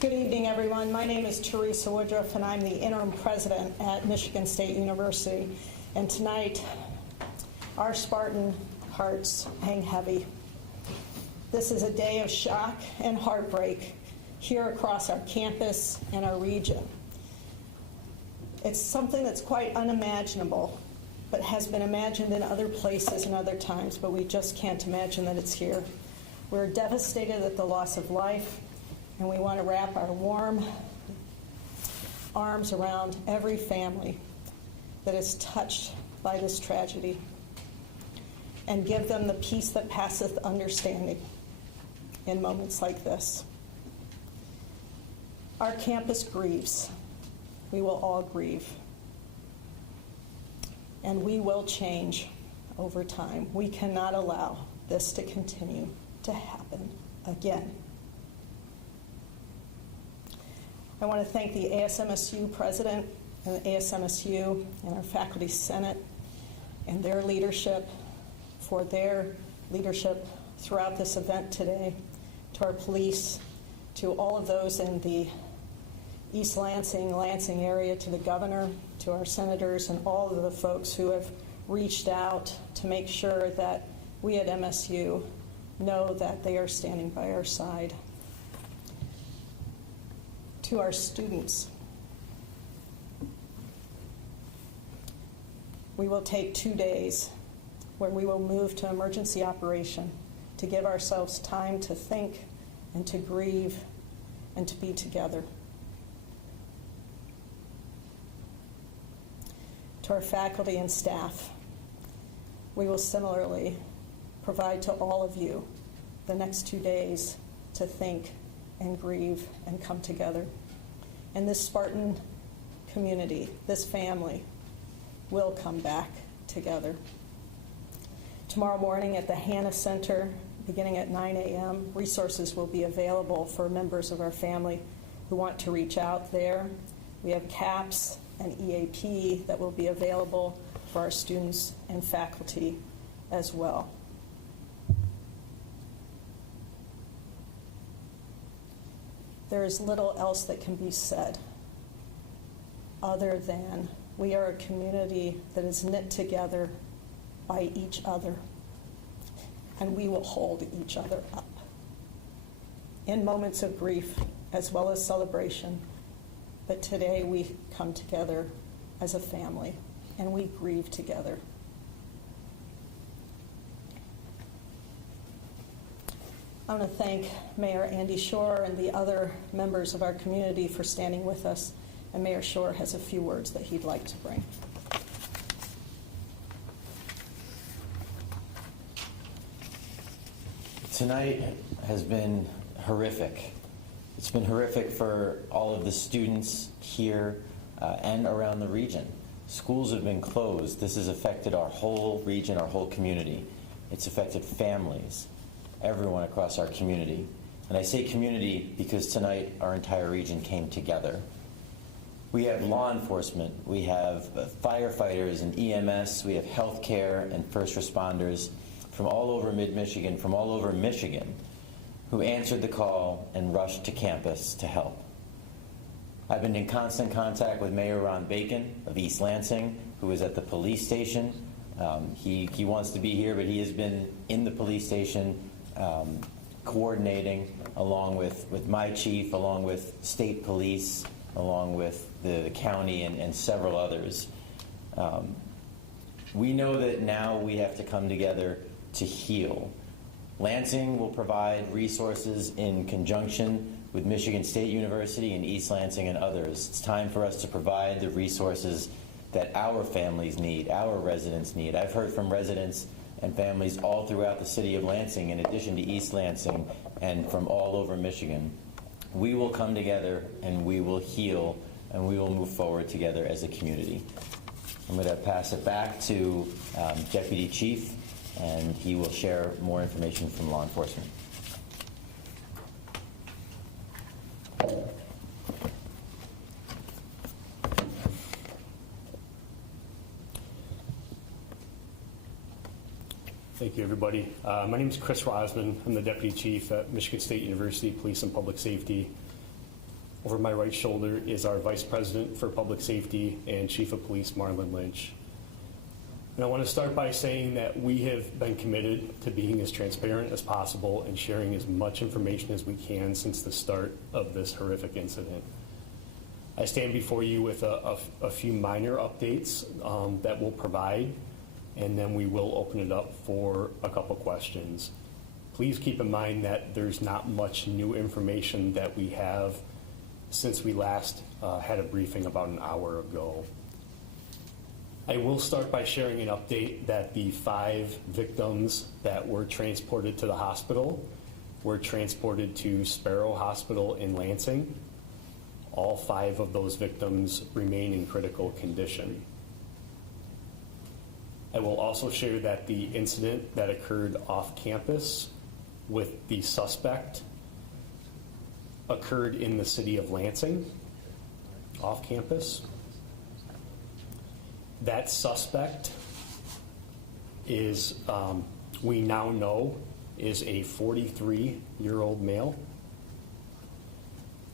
Good evening, everyone. My name is Teresa Woodruff, and I'm the interim president at Michigan State University. And tonight, our Spartan hearts hang heavy. This is a day of shock and heartbreak here across our campus and our region. It's something that's quite unimaginable, but has been imagined in other places and other times, but we just can't imagine that it's here. We're devastated at the loss of life, and we want to wrap our warm arms around every family that is touched by this tragedy and give them the peace that passeth understanding in moments like this. Our campus grieves. We will all grieve. And we will change over time. We cannot allow this to continue to happen again. I want to thank the ASMSU president and the ASMSU and our faculty senate and their leadership for their leadership throughout this event today, to our police, to all of those in the East Lansing area, to the governor, to our senators, and all of the folks who have reached out to make sure that we at MSU know that they are standing by our side. To our students, we will take 2 days where we will move to emergency operation to give ourselves time to think and to grieve and to be together. To our faculty and staff, we will similarly provide to all of you the next 2 days to think and grieve and come together. And this Spartan community, this family, will come back together. Tomorrow morning at the Hannah Center, beginning at 9 a.m., resources will be available for members of our family who want to reach out there. We have CAPS and EAP that will be available for our students and faculty as well. There is little else that can be said other than we are a community that is knit together by each other, and we will hold each other up in moments of grief as well as celebration. But today we come together as a family, and we grieve together. I want to thank Mayor Andy Shore and the other members of our community for standing with us. And Mayor Shore has a few words that he'd like to bring. Tonight has been horrific. It's been horrific for all of the students here and around the region. Schools have been closed. This has affected our whole region, our whole community. It's affected families, everyone across our community. And I say community because tonight our entire region came together. We have law enforcement, we have firefighters and EMS, we have healthcare and first responders from all over mid-Michigan, from all over Michigan, who answered the call and rushed to campus to help. I've been in constant contact with Mayor Ron Bacon of East Lansing, who is at the police station. He wants to be here, but he has been in the police station coordinating along with my chief, along with state police, along with the county and several others. We know that now we have to come together to heal. Lansing will provide resources in conjunction with Michigan State University and East Lansing and others. It's time for us to provide the resources that our families need, our residents need. I've heard from residents and families all throughout the city of Lansing, in addition to East Lansing, and from all over Michigan. We will come together and we will heal and we will move forward together as a community. I'm going to pass it back to Deputy Chief, and he will share more information from law enforcement. Thank you, everybody. My name is Chris Rosman. I'm the Deputy Chief at Michigan State University Police and Public Safety. Over my right shoulder is our Vice President for Public Safety and Chief of Police, Marlon Lynch. And I want to start by saying that we have been committed to being as transparent as possible and sharing as much information as we can since the start of this horrific incident. I stand before you with a few minor updates that we'll provide, and then we will open it up for a couple questions. Please keep in mind that there's not much new information that we have since we last had a briefing about an hour ago. I will start by sharing an update that the 5 victims that were transported to the hospital were transported to Sparrow Hospital in Lansing. All 5 of those victims remain in critical condition. I will also share that the incident that occurred off campus with the suspect occurred in the city of Lansing, off campus. That suspect is, we now know, is a 43-year-old male.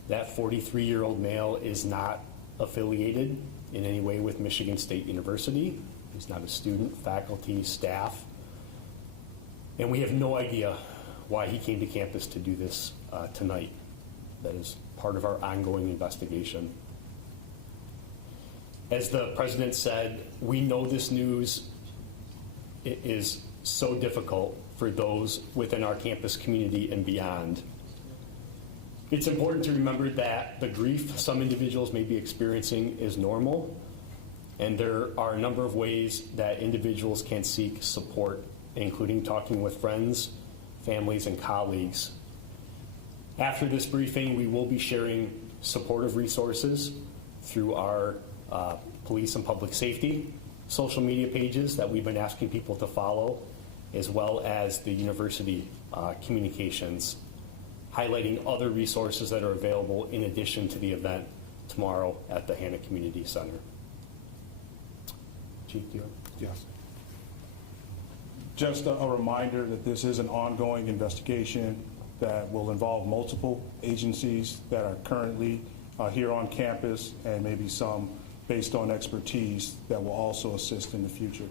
That 43-year-old male is not affiliated in any way with Michigan State University. He's not a student, faculty, staff. And we have no idea why he came to campus to do this tonight. That is part of our ongoing investigation. As the president said, we know this news is so difficult for those within our campus community and beyond. It's important to remember that the grief some individuals may be experiencing is normal, and there are a number of ways that individuals can seek support, including talking with friends, families, and colleagues. After this briefing, we will be sharing supportive resources through our police and public safety social media pages that we've been asking people to follow, as well as the university communications, highlighting other resources that are available in addition to the event tomorrow at the Hannah Community Center. Chief, do you have? Yes. Just a reminder that this is an ongoing investigation that will involve multiple agencies that are currently here on campus, and maybe some based on expertise that will also assist in the future.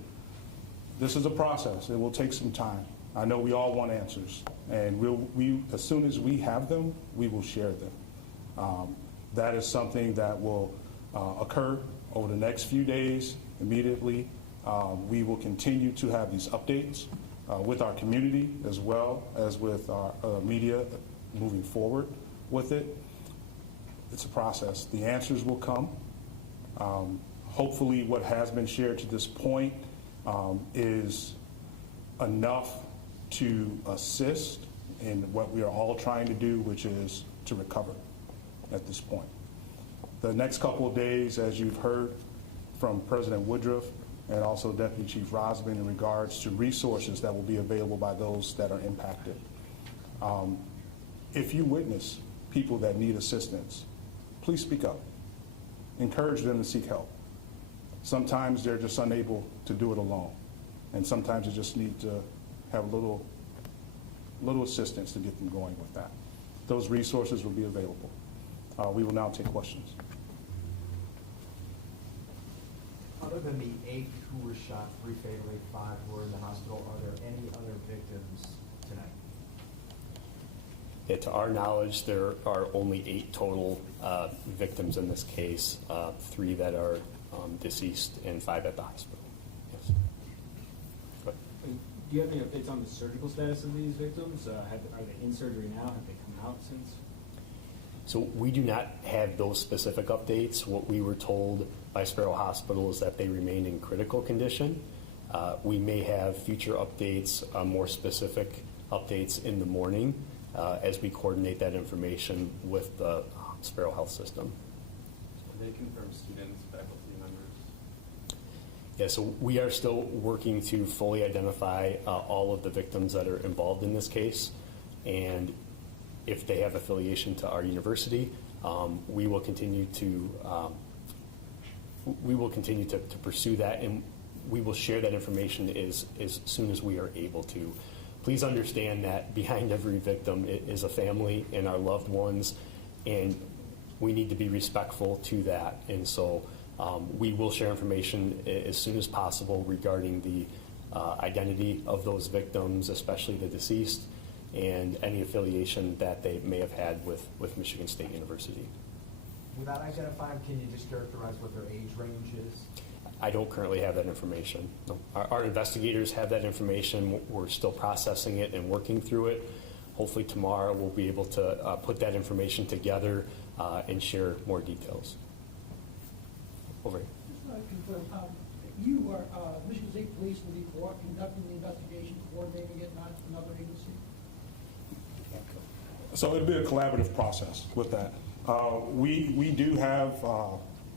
This is a process. It will take some time. I know we all want answers, and we as soon as we have them, we will share them. That is something that will occur over the next few days. Immediately, we will continue to have these updates with our community as well as with our media moving forward with it. It's a process. The answers will come. Hopefully what has been shared to this point is enough to assist in what we are all trying to do, which is to recover at this point. The next couple of days, as you've heard from President Woodruff and also Deputy Chief Rosman in regards to resources that will be available by those that are impacted. If you witness people that need assistance, please speak up. Encourage them to seek help. Sometimes they're just unable to do it alone, and sometimes you just need to have a little assistance to get them going with that. Those resources will be available. We will now take questions. Other than the 8 who were shot, 3 fatally, 5 who were in the hospital, are there any other victims tonight? Yeah, to our knowledge, there are only 8 total victims in this case, 3 that are deceased and 5 at the hospital. Yes. Go ahead. Do you have any updates on the surgical status of these victims? Are they in surgery now? Have they come out since? So we do not have those specific updates. What we were told by Sparrow Hospital is that they remain in critical condition. We may have future updates, more specific updates in the morning as we coordinate that information with the Sparrow Health System. They confirm students, faculty members? Yeah, so we are still working to fully identify all of the victims that are involved in this case, and if they have affiliation to our university, we will continue to pursue that, and we will share that information as soon as we are able to. Please understand that behind every victim is a family and our loved ones, and we need to be respectful to that. And so we will share information as soon as possible regarding the identity of those victims, especially the deceased, and any affiliation that they may have had with Michigan State University. Without identifying, can you just characterize what their age range is? I don't currently have that information. No. Our investigators have that information. We're still processing it and working through it. Hopefully tomorrow we'll be able to put that information together and share more details. Over here. Just want to confirm, you are, Michigan State Police will be conducting the investigation, coordinating it, not another agency? So it'll be a collaborative process with that. We do have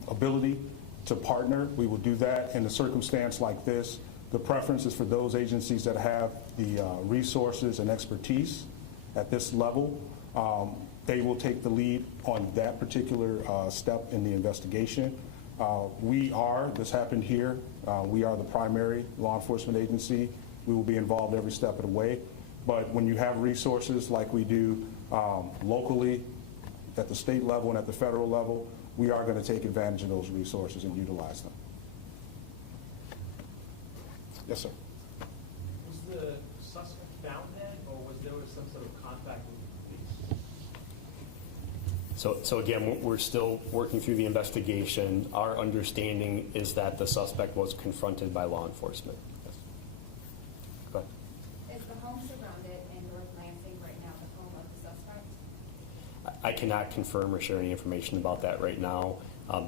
ability to partner. We will do that in a circumstance like this. The preference is for those agencies that have the resources and expertise at this level. They will take the lead on that particular step in the investigation. This happened here, we are the primary law enforcement agency. We will be involved every step of the way. But when you have resources like we do locally, at the state level and at the federal level, we are going to take advantage of those resources and utilize them. Yes, sir. Was the suspect found dead, or was there some sort of contact with the police? So again, we're still working through the investigation. Our understanding is that the suspect was confronted by law enforcement. Yes. Go ahead. Is the home surrounded in North Lansing right now, the home of the suspect? I cannot confirm or share any information about that right now.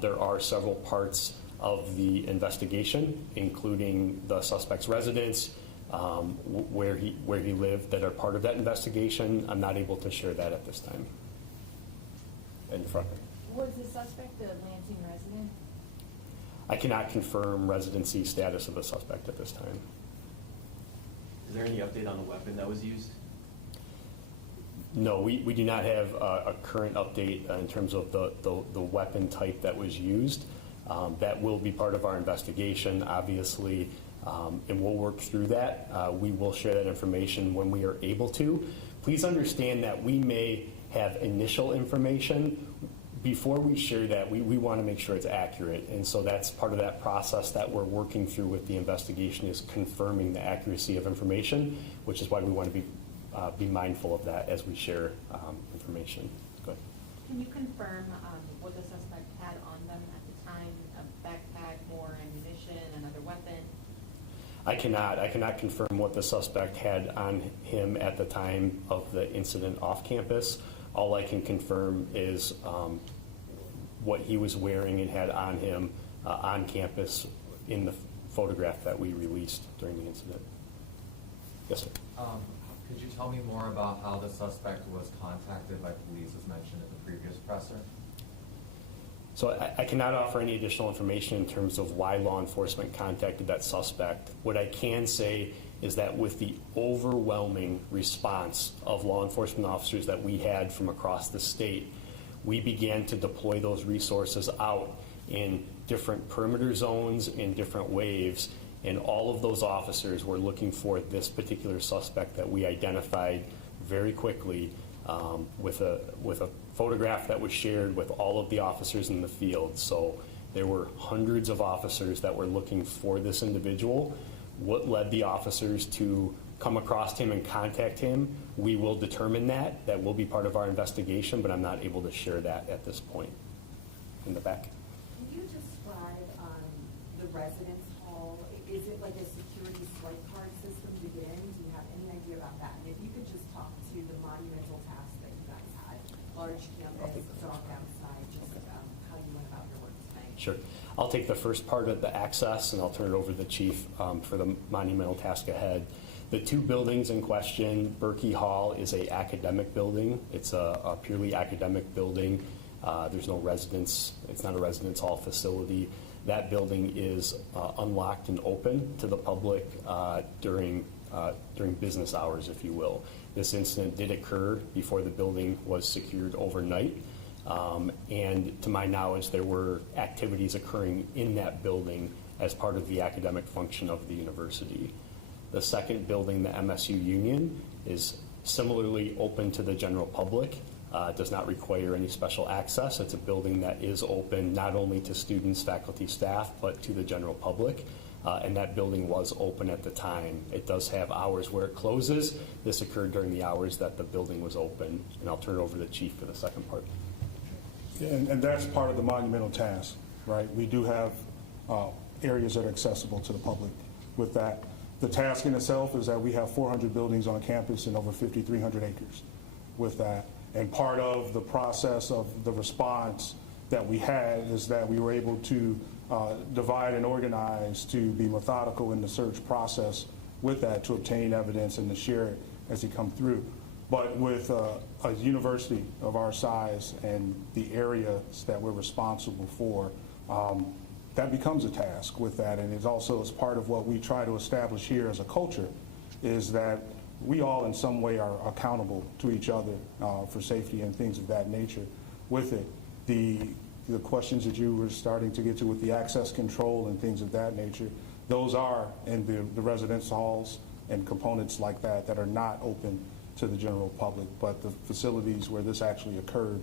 There are several parts of the investigation, including the suspect's residence, where he lived, that are part of that investigation. I'm not able to share that at this time. In front. Was the suspect a Lansing resident? I cannot confirm residency status of the suspect at this time. Is there any update on the weapon that was used? No, we do not have a current update in terms of the weapon type that was used. That will be part of our investigation, obviously, and we'll work through that. We will share that information when we are able to. Please understand that we may have initial information. Before we share that, we want to make sure it's accurate, and so that's part of that process that we're working through with the investigation, is confirming the accuracy of information, which is why we want to be mindful of that as we share information. Go ahead. Can you confirm what the suspect had on them at the time? A backpack, more ammunition, another weapon? I cannot confirm what the suspect had on him at the time of the incident off campus. All I can confirm is what he was wearing and had on him on campus in the photograph that we released during the incident. Yes, sir. Could you tell me more about how the suspect was contacted by police, as mentioned in the previous presser? So I cannot offer any additional information in terms of why law enforcement contacted that suspect. What I can say is that with the overwhelming response of law enforcement officers that we had from across the state, we began to deploy those resources out in different perimeter zones, in different waves, and all of those officers were looking for this particular suspect that we identified very quickly with a photograph that was shared with all of the officers in the field. So there were hundreds of officers that were looking for this individual. What led the officers to come across him and contact him, we will determine that. That will be part of our investigation, but I'm not able to share that at this point. In the back. Can you describe the residence hall? Is it like a security swipe card system to get in? Do you have any idea about that? And if you could just talk to the monumental task that you guys had, large campus, dark outside, just how you went about your work tonight. Sure. I'll take the first part of the access, and I'll turn it over to the chief for the monumental task ahead. The two buildings in question, Berkey Hall is a academic building. It's a purely academic building. There's no residence. It's not a residence hall facility. That building is unlocked and open to the public during business hours, if you will. This incident did occur before the building was secured overnight. And to my knowledge, there were activities occurring in that building as part of the academic function of the university. The second building, the MSU Union, is similarly open to the general public. does not require any special access. It's a building that is open not only to students, faculty, staff, but to the general public. And that building was open at the time. It does have hours where it closes. This occurred during the hours that the building was open. And I'll turn it over to the chief for the second part. And that's part of the monumental task, right? We do have areas that are accessible to the public with that. The task in itself is that we have 400 buildings on campus and over 5,300 acres with that. And part of the process of the response that we had is that we were able to divide and organize to be methodical in the search process with that to obtain evidence and to share it as it come through. But with a university of our size and the areas that we're responsible for, that becomes a task with that. And it also is part of what we try to establish here as a culture, is that we all in some way are accountable to each other for safety and things of that nature with it. The questions that you were starting to get to with the access control and things of that nature, those are in the residence halls and components like that that are not open to the general public, but the facilities where this actually occurred,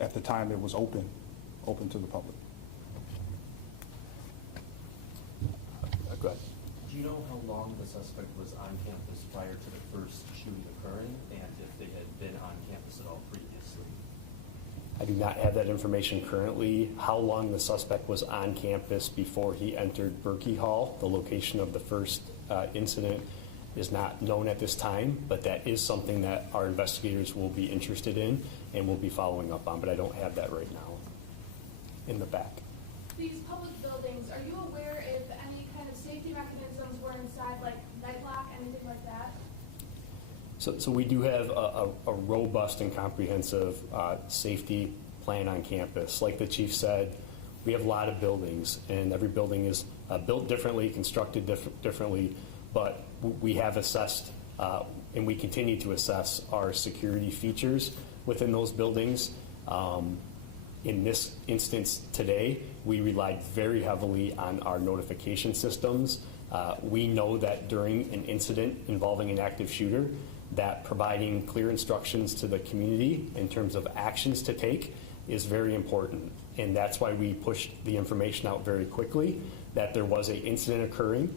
at the time it was open to the public. Go ahead. Do you know how long the suspect was on campus prior to the first shooting occurring, and if they had been on campus at all previously? I do not have that information currently. How long the suspect was on campus before he entered Berkey Hall, the location of the first incident, is not known at this time, but that is something that our investigators will be interested in and will be following up on, but I don't have that right now in the back. These public buildings, are you aware if any kind of safety mechanisms were inside, like night lock, anything like that? So we do have a robust and comprehensive safety plan on campus. Like the chief said, we have a lot of buildings, and every building is built differently, constructed differently, but we have assessed and we continue to assess our security features within those buildings. In this instance today, we relied very heavily on our notification systems. We know that during an incident involving an active shooter, that providing clear instructions to the community in terms of actions to take is very important. And that's why we pushed the information out very quickly, that there was an incident occurring,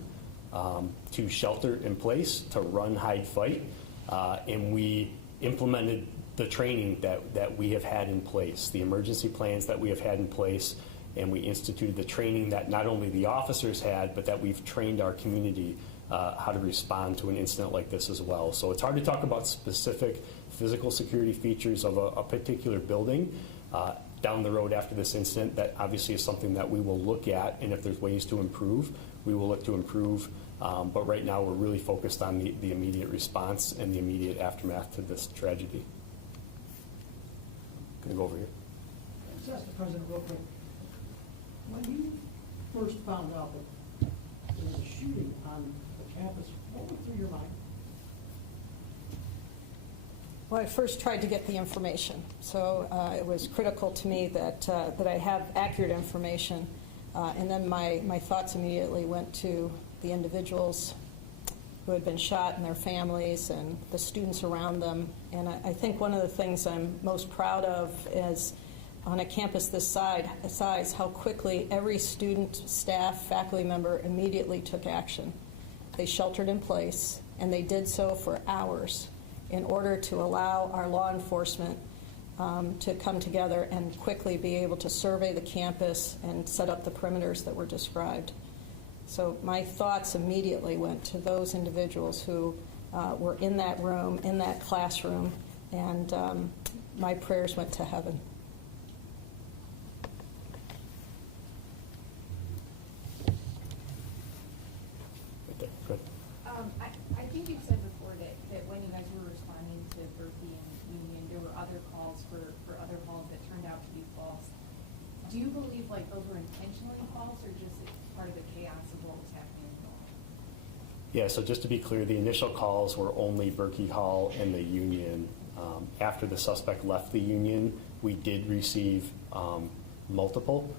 to shelter in place, to run, hide, fight. And we implemented the training that we have had in place, the emergency plans that we have had in place, and we instituted the training that not only the officers had, but that we've trained our community how to respond to an incident like this as well. So it's hard to talk about specific physical security features of a particular building down the road after this incident. That obviously is something that we will look at, and if there's ways to improve, we will look to improve. But right now we're really focused on the immediate response and the immediate aftermath to this tragedy. Gonna go over here. Let's ask the president real quick. When you first found out that there was a shooting on the campus, what went through your mind? Well, I first tried to get the information, so it was critical to me that I have accurate information. And then my thoughts immediately went to the individuals who had been shot and their families and the students around them. And I think one of the things I'm most proud of is on a campus this size, how quickly every student, staff, faculty member immediately took action. They sheltered in place, and they did so for hours in order to allow our law enforcement to come together and quickly be able to survey the campus and set up the perimeters that were described. So my thoughts immediately went to those individuals who were in that room, in that classroom, and my prayers went to heaven. I think you said before that when you guys were responding to Berkey and Union, there were other calls for other calls that turned out to be false. Do you believe like those were intentionally false, or just part of the chaos of what was happening? Yeah, so just to be clear, the initial calls were only Berkey Hall and the Union. After the suspect left the Union, we did receive multiple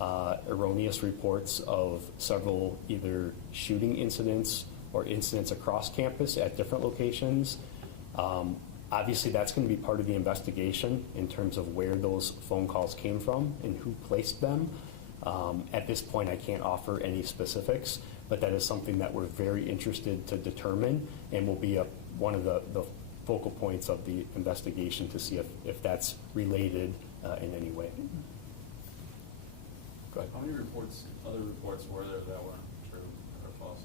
erroneous reports of several either shooting incidents or incidents across campus at different locations. Obviously, that's going to be part of the investigation in terms of where those phone calls came from and who placed them. At this point, I can't offer any specifics, but that is something that we're very interested to determine and will be one of the focal points of the investigation to see if that's related in any way. Go ahead. How many other reports were there that weren't true or false?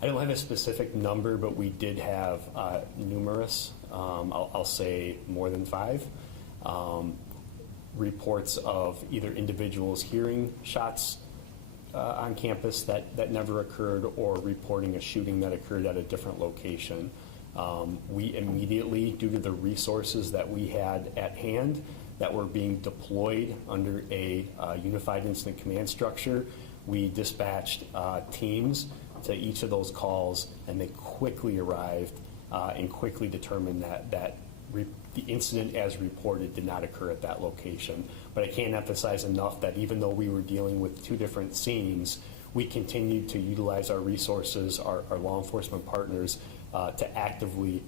I don't have a specific number, but we did have numerous, I'll say more than 5, reports of either individuals hearing shots on campus that never occurred or reporting a shooting that occurred at a different location. We immediately, due to the resources that we had at hand that were being deployed under a unified incident command structure, we dispatched teams to each of those calls, and they quickly arrived and quickly determined that the incident as reported did not occur at that location. But I can't emphasize enough that even though we were dealing with 2 different scenes, we continued to utilize our resources, our law enforcement partners, to actively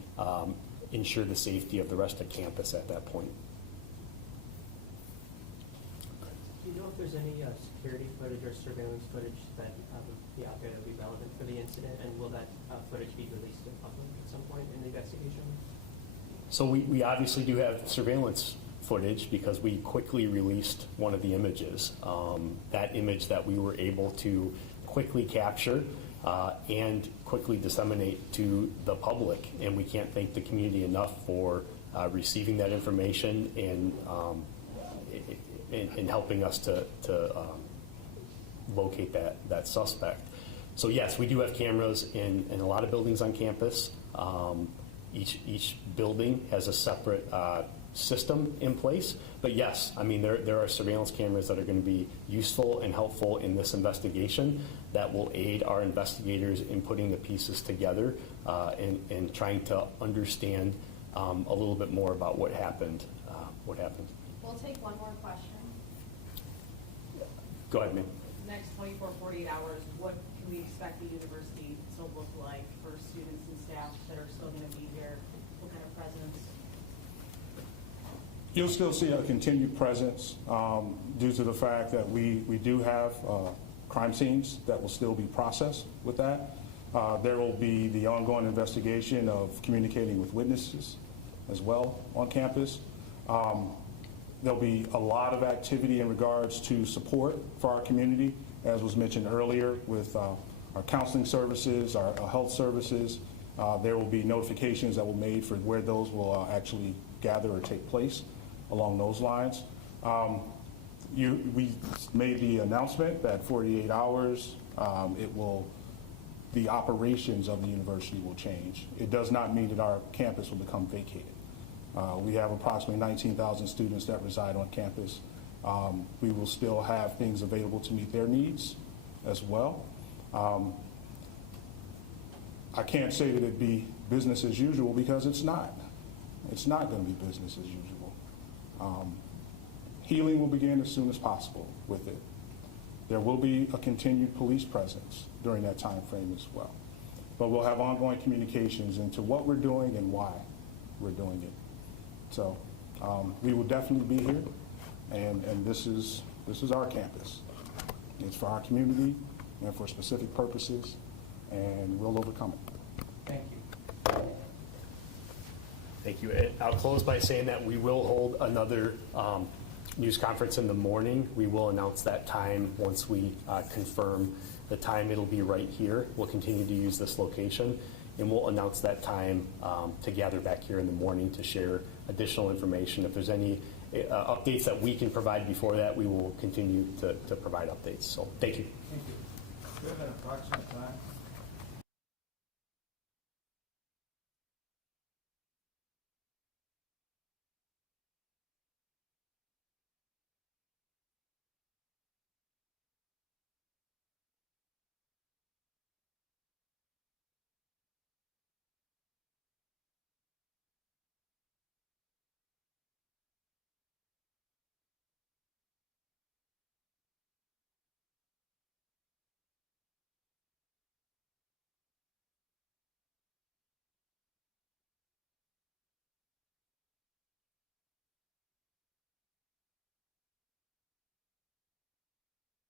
ensure the safety of the rest of campus at that point. Do you know if there's any security footage or surveillance footage that would be out there that would be relevant for the incident, and will that footage be released to the public at some point in the investigation? So we obviously do have surveillance footage because we quickly released one of the images. That image that we were able to quickly capture and quickly disseminate to the public, and we can't thank the community enough for receiving that information and helping us to locate that suspect. So yes, we do have cameras in a lot of buildings on campus. Each building has a separate system in place, but yes, I mean there are surveillance cameras that are going to be useful and helpful in this investigation that will aid our investigators in putting the pieces together and trying to understand a little bit more about what happened. We'll take one more question. Go ahead, ma'am. Next 24, 48 hours, what can we expect the university to look like for students and staff that are still going to be here? What kind of presence? You'll still see a continued presence due to the fact that we do have crime scenes that will still be processed with that. There will be the ongoing investigation of communicating with witnesses as well on campus. There'll be a lot of activity in regards to support for our community, as was mentioned earlier, with our counseling services, our health services. There will be notifications that will be made for where those will actually gather or take place along those lines. We made the announcement that 48 hours, the operations of the university will change. It does not mean that our campus will become vacated. We have approximately 19,000 students that reside on campus. We will still have things available to meet their needs as well. I can't say that it'd be business as usual because it's not. It's not going to be business as usual. Healing will begin as soon as possible with it. There will be a continued police presence during that time frame as well. But we'll have ongoing communications into what we're doing and why we're doing it. So we will definitely be here, and this is our campus. It's for our community and for specific purposes, and we'll overcome it. Thank you. Thank you. I'll close by saying that we will hold another news conference in the morning. We will announce that time once we confirm the time. It'll be right here. We'll continue to use this location, and we'll announce that time to gather back here in the morning to share additional information. If there's any updates that we can provide before that, we will continue to provide updates. So thank you. Thank you. Do you have an approximate time?